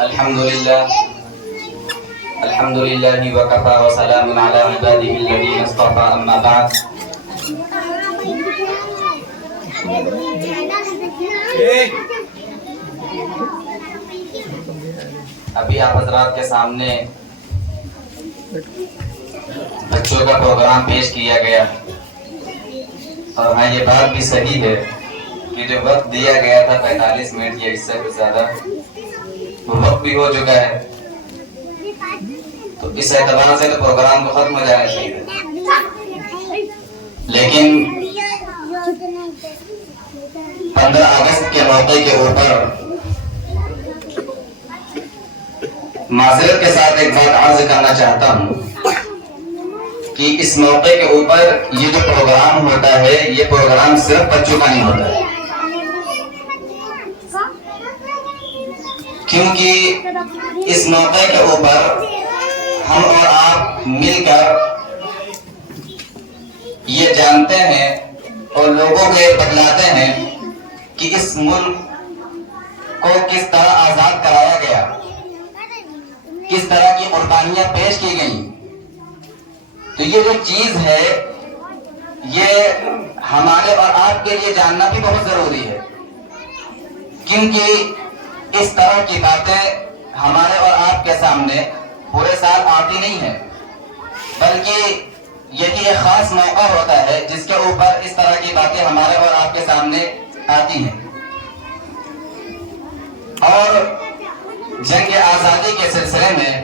الحمد لله وكفى وسلام على عباده الذين اصطفى اما بعد. ابھی آپ حضرات کے سامنے بچوں کا پروگرام پیش کیا گیا اور ہاں یہ بات بھی صحیح ہے کہ جو وقت دیا گیا تھا 45 منٹ یا اس سے بھی زیادہ وہ وقت بھی ہو چکا ہے، تو اس اعتبار سے تو پروگرام کو ختم ہو جانا چاہیے. لیکن 15 اگست کے موقع کے اوپر معذرت کے ساتھ ایک بات عرض کرنا چاہتا ہوں کہ اس موقع کے اوپر یہ جو پروگرام ہوتا ہے یہ پروگرام صرف بچوں کا نہیں ہوتا ہے، کیونکہ اس موقع کے اوپر ہم اور آپ مل کر یہ جانتے ہیں اور لوگوں کو یہ بتلاتے ہیں کہ اس ملک کو کس طرح آزاد کرایا گیا، کس طرح کی قربانیاں پیش کی گئیں. تو یہ جو چیز ہے یہ ہمارے اور آپ کے لیے جاننا بھی بہت ضروری ہے، کیونکہ اس طرح کی باتیں ہمارے اور آپ کے سامنے پورے سال آتی نہیں ہیں، بلکہ یہی ایک خاص موقع ہوتا ہے جس کے اوپر اس طرح کی باتیں ہمارے اور آپ کے سامنے آتی ہیں. اور جنگ آزادی کے سلسلے میں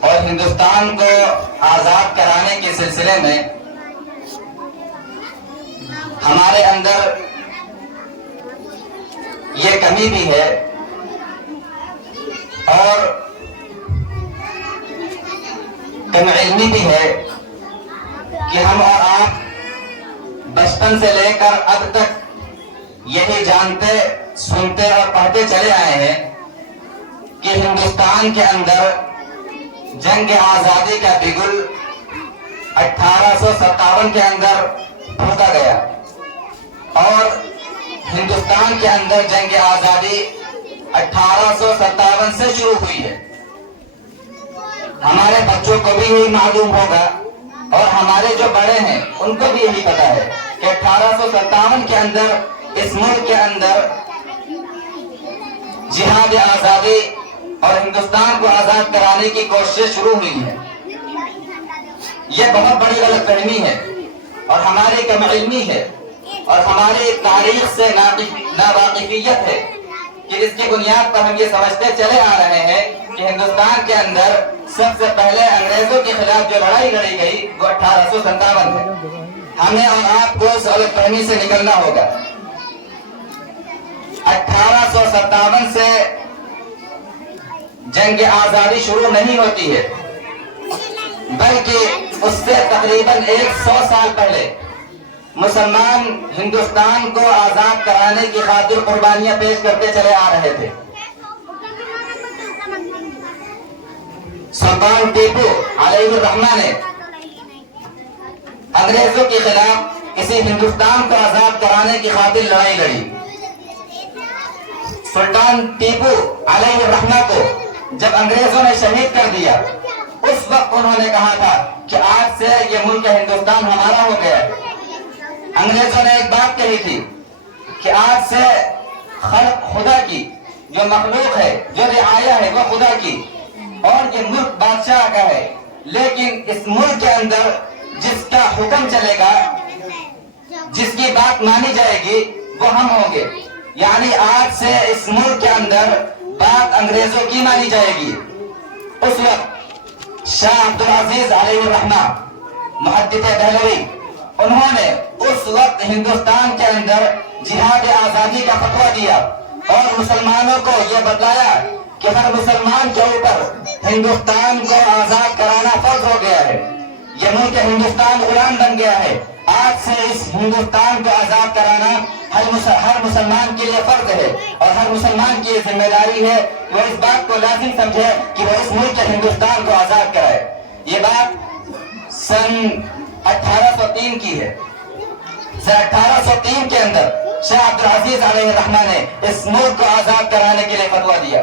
اور ہندوستان کو آزاد کرانے کے سلسلے میں ہمارے اندر یہ کمی بھی ہے اور کم علمی بھی ہے کہ ہم اور آپ بچپن سے لے کر اب تک یہی جانتے سنتے اور پڑھتے چلے آئے ہیں کہ ہندوستان کے اندر جنگ آزادی کا بگل 1857 کے اندر پھونکا گیا اور ہندوستان کے اندر جنگ آزادی 1857 سے شروع ہوئی ہے. ہمارے بچوں کو بھی یہی معلوم ہوگا اور ہمارے جو بڑے ہیں ان کو بھی یہی پتا ہے کہ 1857 کے اندر اس ملک کے اندر جہاد آزادی اور ہندوستان کو آزاد کرانے کی کوشش شروع ہوئی ہے. یہ بہت بڑی غلط فہمی ہے اور ہماری کم علمی ہے اور ہماری تاریخ سے ناواقفیت ہے کہ اس کی بنیاد پر ہم یہ سمجھتے چلے آ رہے ہیں کہ ہندوستان کے اندر سب سے پہلے انگریزوں کے خلاف جو لڑائی لڑی گئی وہ 1857 ہے. ہمیں اور آپ کو اس غلط فہمی سے نکلنا ہوگا. 1857 سے جنگ آزادی شروع نہیں ہوتی ہے بلکہ اس سے تقریباً 100 سال پہلے مسلمان ہندوستان کو آزاد کرانے کی خاطر قربانیاں پیش کرتے چلے آ رہے تھے. سلطان ٹیپو علیہ الرحمہ نے انگریزوں کے خلاف اسی ہندوستان کو آزاد کرانے کی خاطر لڑائی لڑی. سلطان ٹیپو علیہ الرحمہ کو جب انگریزوں نے شہید کر دیا اس وقت انہوں نے کہا تھا کہ آج سے یہ ملک ہندوستان ہمارا ہو گیا. انگریزوں نے ایک بات کہی تھی کہ آج سے خلق خدا کی، جو مخلوق ہے، جو رعایا ہے وہ خدا کی اور یہ ملک بادشاہ کا ہے، لیکن اس ملک کے اندر جس کا حکم چلے گا، جس کی بات مانی جائے گی وہ ہم ہوں گے. یعنی آج سے اس ملک کے اندر بات انگریزوں کی مانی جائے گی. اس وقت شاہ عبدالعزیز علیہ الرحمہ محدث دہلوی انہوں نے اس وقت ہندوستان کے اندر جہاد آزادی کا فتویٰ دیا اور مسلمانوں کو یہ بتلایا کہ ہر مسلمان کے اوپر ہندوستان کو آزاد کرانا فرض ہو گیا ہے. یہ ملک ہندوستان غلام بن گیا ہے. آج سے اس ہندوستان کو آزاد کرانا ہر مسلمان کے لیے فرض ہے اور ہر مسلمان کی ذمہ داری ہے وہ اس بات کو لازم سمجھے کہ وہ اس ملک ہندوستان کو آزاد کرائے. یہ بات سن 1803 کی ہے. سن 1803 کے اندر شاہ عبدالعزیز علیہ الرحمہ نے اس ملک کو آزاد کرانے کے لیے فتویٰ دیا.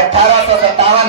1857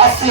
80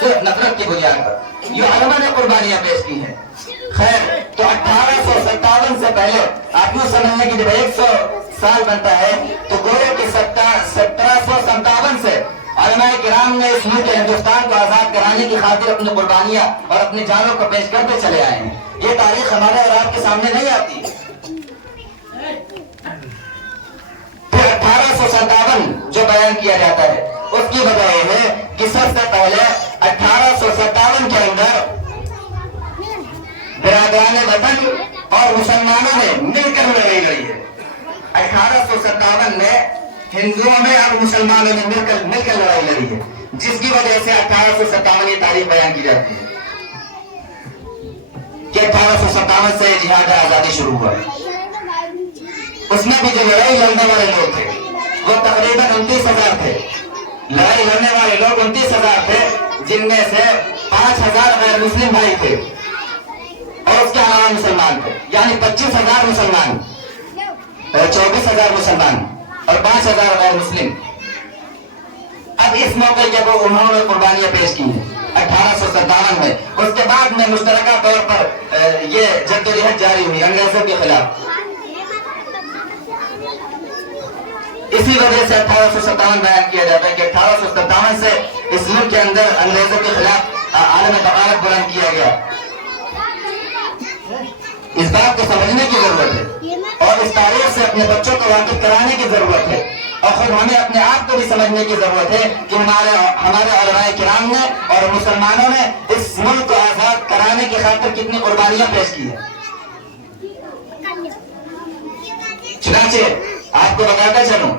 صرف نفرت کی بنیاد پر یہ علماء نے قربانیاں پیش کی ہیں. خیر تو 1857 سے پہلے آپ یوں سمجھنے کی جب 100 سال بنتا ہے تو گویا کہ 1757 سے علماء کرام نے اس ملک ہندوستان کو آزاد کرانے کی خاطر اپنی قربانیاں اور اپنی جانوں کو پیش کرتے چلے آئے ہیں. یہ تاریخ ہمارے اور آپ کے سامنے نہیں آتی. پھر 1857 جو بیان کیا جاتا ہے اس کی وجہ یہ ہے کہ سب سے پہلے 1857 کے اندر برادران وطن اور مسلمانوں نے مل کر لڑائی لڑی ہے. 1857 میں ہندوؤں میں اور مسلمانوں نے مل کر لڑائی لڑی ہے, جس کی وجہ سے 1857 یہ تاریخ بیان کی جاتی ہے کہ 1857 سے جہاد آزادی شروع ہوا. اس میں بھی جو لڑائی لڑنے والے لوگ تھے وہ تقریباً 29,000 تھے. لڑائی لڑنے والے لوگ 29,000 تھے, جن میں سے 5,000 غیر مسلم بھائی تھے اور اس کے علاوہ مسلمان تھے, یعنی 25,000 مسلمان, 24,000 مسلمان اور 5,000 غیر مسلم. اب اس موقع کے وہ انہوں نے قربانیاں پیش کی ہیں 1857 میں. اس کے بعد میں مشترکہ طور پر یہ جدوجہد جاری ہوئی انگریزوں کے خلاف. اسی وجہ سے 1857 بیان کیا جاتا ہے کہ 1857 سے اس ملک کے اندر انگریزوں کے خلاف عالم بغاوت بلند کیا گیا. اس بات کو سمجھنے کی ضرورت ہے اور اس تاریخ سے اپنے بچوں کو واقف کرانے کی ضرورت ہے, اور خود ہمیں اپنے آپ کو بھی سمجھنے کی ضرورت ہے کہ ہمارے علماء کرام نے اور مسلمانوں نے اس ملک کو آزاد کرانے کی خاطر کتنی قربانیاں پیش کی ہیں. چنانچہ آپ کو بتاتا چلوں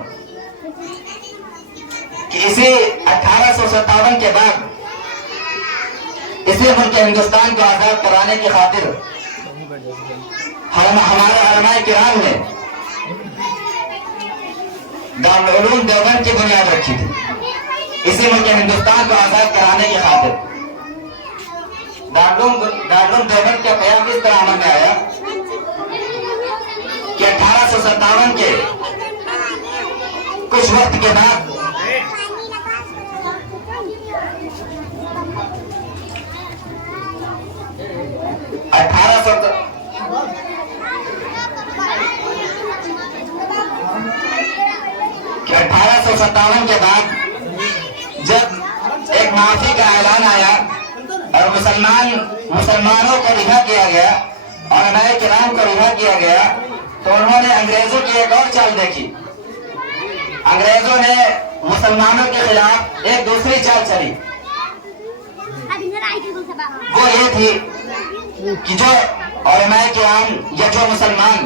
کہ اسی 1857 کے بعد اسی ملک ہندوستان کو آزاد کرانے کی خاطر ہمارے علماء کرام نے دارالعلوم دیوبند کی بنیاد رکھی تھی. اسی ملک ہندوستان کو آزاد کرانے کی خاطر دارالعلوم دیوبند کا قیام اس طرح عمل میں آیا کہ 1857 کے کچھ وقت کے بعد 1857 کے بعد جب ایک معافی کا اعلان آیا اور مسلمانوں کو رہا کیا گیا اور علماء کرام کو رہا کیا گیا, تو انہوں نے انگریزوں کی ایک اور چال دیکھی. انگریزوں نے مسلمانوں کے خلاف ایک دوسری چال چلی. وہ یہ تھی کہ جو علماء کرام یا جو مسلمان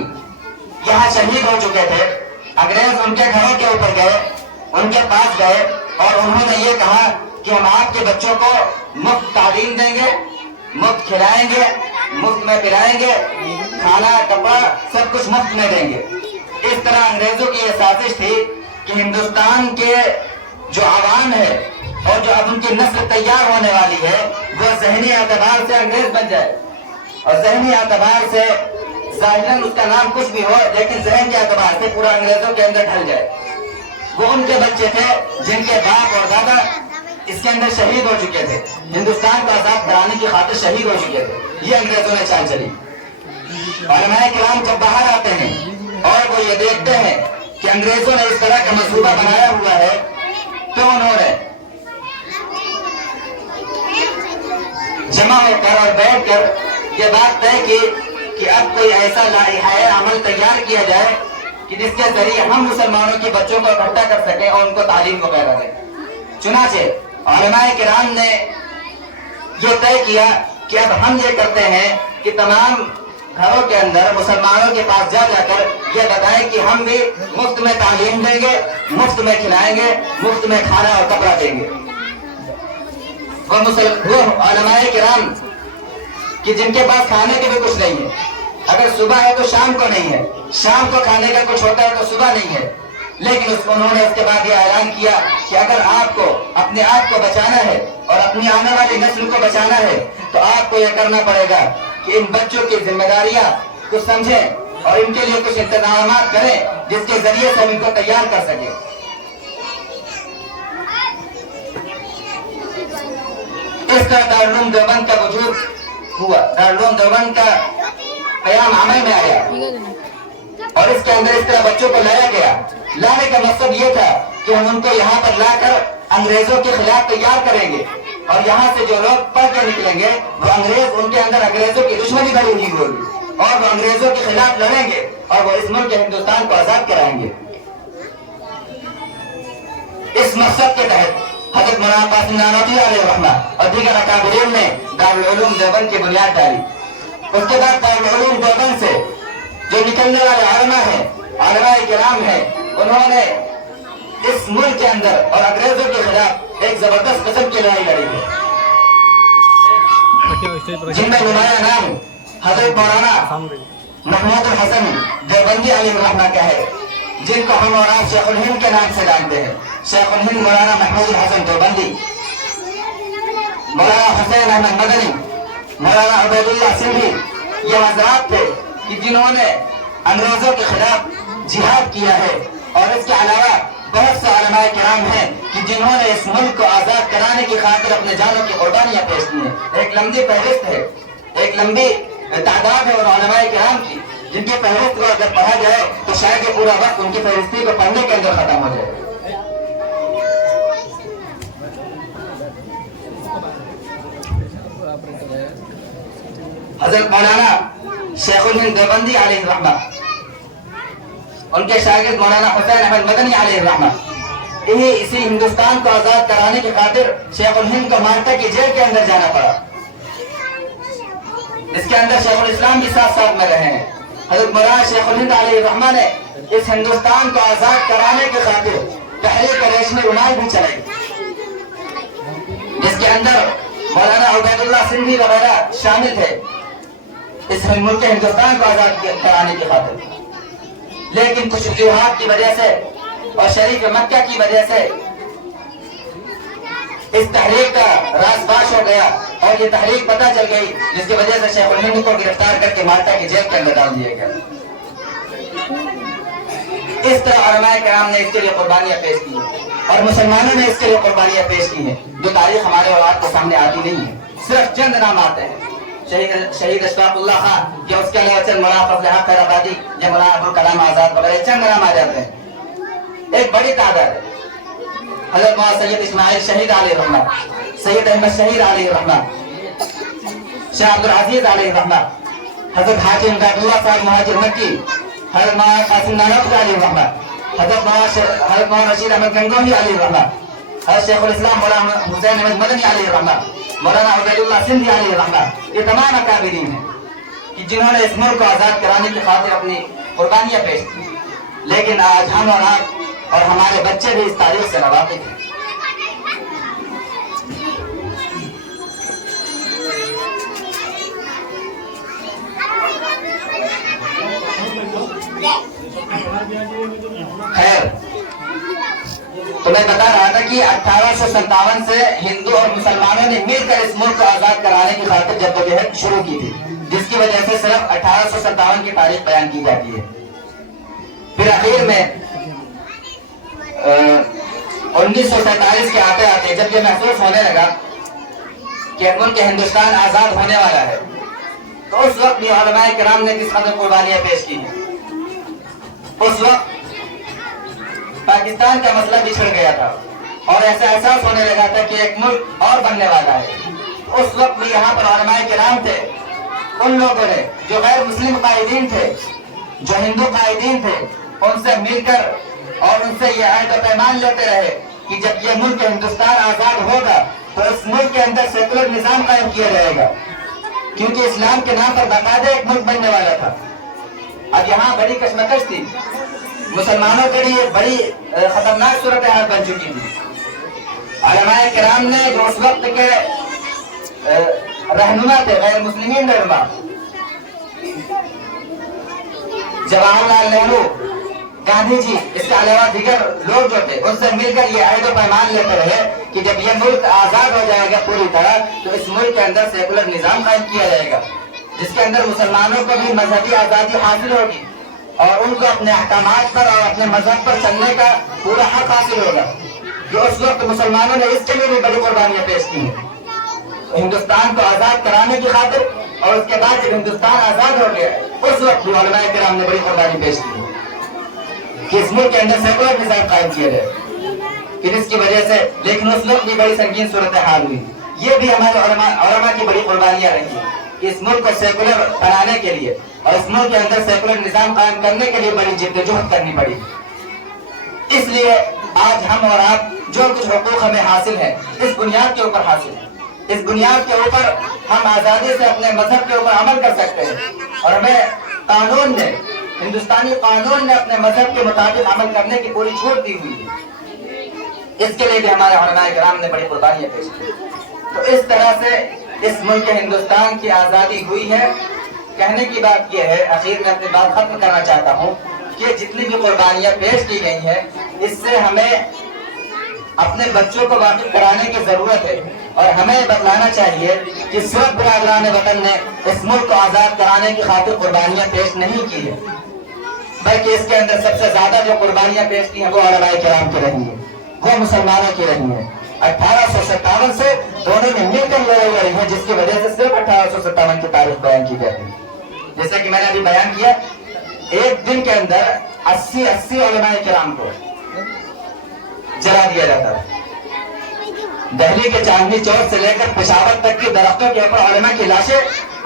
یہاں شہید ہو چکے تھے, انگریز ان کے گھروں کے اوپر گئے, ان کے پاس گئے اور انہوں نے یہ کہا کہ ہم آپ کے بچوں کو مفت تعلیم دیں گے, مفت کھلائیں گے, مفت میں پلائیں گے, کھانا کپڑا سب کچھ مفت میں دیں گے. اس طرح انگریزوں کی یہ سازش تھی کہ ہندوستان کے جو عوام ہے اور جو اب ان کی نسل تیار ہونے والی ہے وہ ذہنی اعتبار سے انگریز بن جائے, اور ذہنی اعتبار سے ظاہراً اس کا نام کچھ بھی ہو لیکن ذہن کے اعتبار سے پورا انگریزوں کے اندر ڈھل جائے. وہ ان کے بچے تھے جن کے باپ اور دادا اس کے اندر شہید ہو چکے تھے, ہندوستان کو آزاد کرانے کی خاطر شہید ہو چکے تھے. یہ انگریزوں نے چال چلی. علماء کرام جب باہر آتے ہیں اور وہ یہ دیکھتے ہیں کہ انگریزوں نے اس طرح کا منصوبہ بنایا ہوا ہے, تو انہوں نے جمع ہو کر اور بیٹھ کر یہ بات طے کی کہ اب کوئی ایسا لائحہ عمل تیار کیا جائے کہ جس کے ذریعے ہم مسلمانوں کے بچوں کو اکٹھا کر سکیں اور ان کو تعلیم وغیرہ دیں. چنانچہ علماء کرام نے یہ طے کیا کہ اب ہم یہ کرتے ہیں کہ تمام گھروں کے اندر مسلمانوں کے پاس جا کر یہ بتائیں کہ ہم بھی مفت میں تعلیم دیں گے, مفت میں کھلائیں گے, مفت میں کھانا اور کپڑا دیں گے. وہ علماء کرام کہ جن کے پاس کھانے کے بھی کچھ نہیں ہے, اگر صبح ہے تو شام کو نہیں ہے, شام کو کھانے کا کچھ ہوتا ہے تو صبح نہیں ہے, لیکن انہوں نے اس کے بعد یہ اعلان کیا کہ اگر آپ کو اپنے آپ کو بچانا ہے اور اپنی آنے والی نسل کو بچانا ہے تو آپ کو یہ کرنا پڑے گا کہ ان بچوں کی ذمہ داریاں کچھ سمجھیں اور ان کے لیے کچھ انتظامات کریں جس کے ذریعے سے ہم ان کو تیار کر سکیں. اس طرح دارالعلوم دیوبند کا وجود ہوا، دارالعلوم دیوبند کا قیام عمل میں آیا اور اس کے اندر اس طرح بچوں کو لایا گیا۔ لانے کا مقصد یہ تھا کہ ہم ان کو یہاں پر لا کر انگریزوں کے خلاف تیار کریں گے، اور یہاں سے جو لوگ پڑھ کے نکلیں گے وہ انگریز، ان کے اندر انگریزوں کی دشمنی بھری ہوئی ہوگی اور وہ انگریزوں کے خلاف لڑیں گے اور وہ اس ملک ہندوستان کو آزاد کرائیں گے۔ اس مقصد کے تحت حضرت مولانا قاسم نانوتوی علیہ الرحمہ اور دیگر اکابرین نے دارالعلوم دیوبند کی بنیاد ڈالی۔ اس کے بعد دارالعلوم دیوبند سے جو نکلنے والے علماء ہیں، علماء کرام ہیں، انہوں نے اس ملک کے اندر اور انگریزوں کے خلاف ایک زبردست قسم کی لڑائی لڑی ہے، جن میں نمایاں نام حضرت مولانا محمود الحسن دیوبندی علیہ الرحمہ کا ہے، جن کو ہم مولانا شیخ الہند کے نام سے جانتے ہیں۔ شیخ الہند مولانا محمود الحسن دیوبندی، مولانا حسین احمد مدنی، مولانا عبید اللہ سندھی، یہ حضرات تھے کہ جنہوں نے انگریزوں کے خلاف جہاد کیا ہے، اور اس کے علاوہ بہت سے علماء کرام ہیں کہ جنہوں نے اس ملک کو آزاد کرانے کی خاطر اپنے جانوں کی قربانیاں پیش کی ہیں۔ ایک لمبی فہرست ہے، ایک لمبی تعداد ہے ان علماء کرام کی، جن کی فہرست کو اگر پڑھا جائے تو شاید یہ پورا وقت ان کی فہرستی کو پڑھنے کے اندر ختم ہو جائے۔ حضرت مولانا شیخ الہند دیوبندی علیہ الرحمہ، ان کے شاگرد مولانا حسین احمد مدنی علیہ الرحمہ، اسی ہندوستان کو آزاد کرانے کی خاطر شیخ الہند کو مالٹا کی جیل کے اندر جانا پڑا۔ اس کے اندر شیخ الاسلام بھی ساتھ ساتھ میں رہے ہیں۔ حضرت مولانا شیخ الہند علیہ الرحمہ نے اس ہندوستان کو آزاد کرانے کی خاطر تحریک ریشمی رومال بھی چلائی، جس کے اندر مولانا عبید اللہ سندھی وغیرہ شامل تھے اس ملک ہندوستان کو آزاد کرانے کی خاطر۔ لیکن کچھ وجوہات کی وجہ سے اور شریف مکہ کی وجہ سے اس تحریک کا راز فاش ہو گیا اور یہ تحریک پتہ چل گئی، جس کی وجہ سے شیخ الہند کو گرفتار کر کے مالٹا کی جیل کے اندر ڈال دیا گیا۔ اس طرح علماء کرام نے اس کے لیے قربانیاں پیش کی ہیں اور مسلمانوں نے اس کے لیے قربانیاں پیش کی ہیں، جو تاریخ ہمارے اولاد کے سامنے آتی نہیں ہے۔ صرف چند نام آتے ہیں، شہید اشفاق اللہ خان یا اس کے علاوہ چند مولانا فضل حق خیر آبادی یا مولانا ابوالکلام آزاد وغیرہ چند نام آ جاتے ہیں۔ ایک بڑی تعداد ہے حضرت مولانا سید اسماعیل شہید علیہ الرحمہ، سید احمد شہید علیہ الرحمہ، شاہ عبدالعزیز علیہ الرحمہ، حضرت حاجی امداد اللہ صاحب مہاجر مکی، حضرت مولانا قاسم نانوتوی علیہ الرحمہ، حضرت مولانا رشید احمد گنگوہی علیہ الرحمہ، حضرت شیخ الاسلام مولانا حسین احمد مدنی علیہ الرحمہ، مولانا عبید اللہ سندھی علیہ الرحمہ، یہ تمام اکابرین ہیں کہ جنہوں نے اس ملک کو آزاد کرانے کی خاطر اپنی قربانیاں پیش کی۔ لیکن آج ہم اور آپ اور ہمارے بچے بھی اس تاریخ سے ناواقف ہیں۔ خیر، تو میں بتا رہا تھا کہ 1857 سے ہندو اور مسلمانوں نے مل کر اس ملک کو آزاد کرانے کی خاطر جدوجہد شروع کی تھی، جس کی وجہ سے صرف 1857 کی تاریخ بیان کی جاتی ہے۔ پھر اخیر میں 1947 کے آتے آتے جب یہ محسوس ہونے لگا کہ ملک ہندوستان آزاد ہونے والا ہے، تو اس وقت بھی علماء کرام نے کس قدر قربانیاں پیش کی ہیں۔ اس وقت پاکستان کا مسئلہ بچھڑ گیا تھا اور ایسا احساس ہونے لگا تھا کہ ایک ملک اور بننے والا ہے۔ اس وقت بھی یہاں پر علماء کرام تھے، ان لوگوں نے جو غیر مسلم قائدین تھے، جو ہندو قائدین تھے، ان سے مل کر اور ان سے یہ عہد و پیمان لیتے رہے کہ جب یہ ملک ہندوستان آزاد ہوگا تو اس ملک کے اندر سیکولر نظام قائم کیا جائے گا، کیونکہ اسلام کے نام پر باقاعدہ ایک ملک بننے والا تھا۔ اب یہاں بڑی کشمکش تھی، مسلمانوں کے لیے بڑی خطرناک صورتحال بن چکی تھی۔ علماء کرام نے جو اس وقت کے رہنما تھے، غیر مسلمین رہنما، جواہر لال نہرو، گاندھی جی، اس کے علاوہ دیگر لوگ جو تھے، ان سے مل کر یہ عہد و پیمان لیتے رہے کہ جب یہ ملک آزاد ہو جائے گا پوری طرح تو اس ملک کے اندر سیکولر نظام قائم کیا جائے گا، جس کے اندر مسلمانوں کو بھی مذہبی آزادی حاصل ہوگی اور ان کو اپنے احکامات پر اور اپنے مذہب پر چلنے کا پورا حق حاصل ہوگا۔ جو اس وقت مسلمانوں نے اس کے لیے بھی بڑی قربانیاں پیش کی ہیں۔ ہندوستان کو آزاد کرانے کی خاطر، اور اس کے بعد جب ہندوستان آزاد ہو گیا اس وقت بھی علماء کرام نے بڑی قربانی پیش کی کہ اس ملک کے اندر سیکولر نظام قائم کیا جائے، کہ جس کی وجہ سے لیکن اس وقت بھی بڑی سنگین صورتحال ہوئی۔ یہ بھی ہمارے علماء کی بڑی قربانیاں رہی ہیں کہ اس ملک کو سیکولر بنانے کے لیے اور اس ملک کے اندر سیکولر نظام قائم کرنے کے لیے بڑی جدوجہد کرنی پڑی۔ اس لیے آج ہم اور آپ جو کچھ حقوق ہمیں حاصل ہے اس بنیاد کے اوپر حاصل ہے، اس بنیاد کے اوپر ہم آزادی سے اپنے مذہب کے اوپر عمل کر سکتے ہیں، اور ہمیں قانون نے، ہندوستانی قانون نے اپنے مذہب کے مطابق عمل کرنے کی پوری چھوٹ دی ہوئی ہے۔ اس کے لیے بھی ہمارے علماء کرام نے بڑی قربانیاں پیش کی۔ تو اس طرح سے اس ملک ہندوستان کی آزادی ہوئی ہے۔ کہنے کی بات یہ ہے، اخیر میں اپنی بات ختم کرنا چاہتا ہوں کہ جتنی بھی قربانیاں پیش کی گئی ہیں اس سے ہمیں اپنے بچوں کو واقف کرانے کی ضرورت ہے، اور ہمیں بتلانا چاہیے کہ صرف برادران وطن نے اس ملک کو آزاد کرانے کی خاطر قربانیاں پیش نہیں کی ہے، بلکہ اس کے اندر سب سے زیادہ جو قربانیاں پیش کی ہیں وہ علماء کرام کی رہی ہیں، وہ مسلمانوں کی رہی ہیں۔ 1857 سے دونوں نے مل کر لڑائی لڑی ہے، جس کی وجہ سے صرف 1857 کی تاریخ بیان کی جاتی ہے۔ جیسے کہ میں نے ابھی بیان کیا، ایک دن کے اندر 80 علماء کرام کو جلا دیا جاتا ہے۔ دہلی کے چاندنی چوک سے لے کر پشاور تک کی درختوں کے اوپر علماء کی لاشیں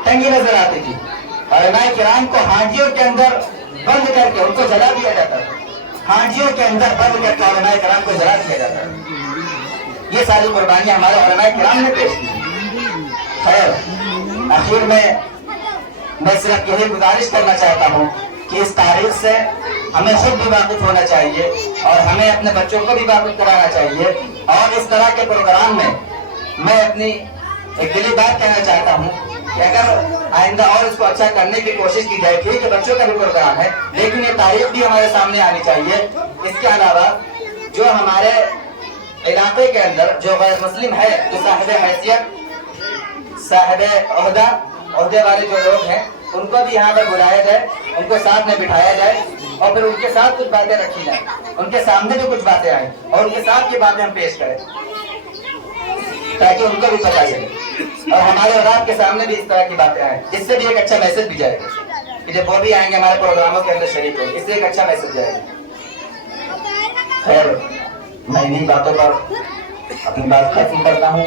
ٹنگی نظر آتی تھی۔ علماء کرام کو ہانڈیوں کے اندر بند کر کے ان کو جلا دیا جاتا ہے، ہانڈیوں کے اندر بند کر کے علماء کرام کو جلا دیا جاتا ہے۔ یہ ساری قربانیاں ہمارے علماء کرام نے پیش کی۔ خیر، آخر میں صرف یہی گزارش کرنا چاہتا ہوں کہ اس تاریخ سے ہمیں خود بھی واقف ہونا چاہیے اور ہمیں اپنے بچوں کو بھی واقف کرانا چاہیے، اور اس طرح کے پروگرام میں اپنی ایک دلی بات کہنا چاہتا ہوں کہ اگر آئندہ اور اس کو اچھا کرنے کی کوشش کی جائے، ٹھیک ہے بچوں کا بھی پروگرام ہے لیکن یہ تاریخ بھی ہمارے سامنے آنی چاہیے۔ اس کے علاوہ جو ہمارے علاقے کے اندر جو غیر مسلم ہے، جو صاحب حیثیت، صاحب عہدے والے جو لوگ ہیں، ان کو بھی یہاں پر بلایا جائے، ان کو ساتھ میں بٹھایا جائے اور پھر ان کے ساتھ کچھ باتیں رکھی جائیں، ان کے سامنے بھی کچھ باتیں آئیں اور ان کے ساتھ یہ باتیں ہم پیش کریں تاکہ ان کو بھی پتہ چلے، اور ہمارے اور آپ کے سامنے بھی اس طرح کی باتیں آئیں، اس سے بھی ایک اچھا میسج بھی جائے گا کہ جب وہ بھی آئیں گے ہمارے پروگراموں کے اندر شریک ہوں، اس سے ایک اچھا میسج جائے گا۔ خیر، میں انہی باتوں پر اپنی بات ختم کرتا ہوں۔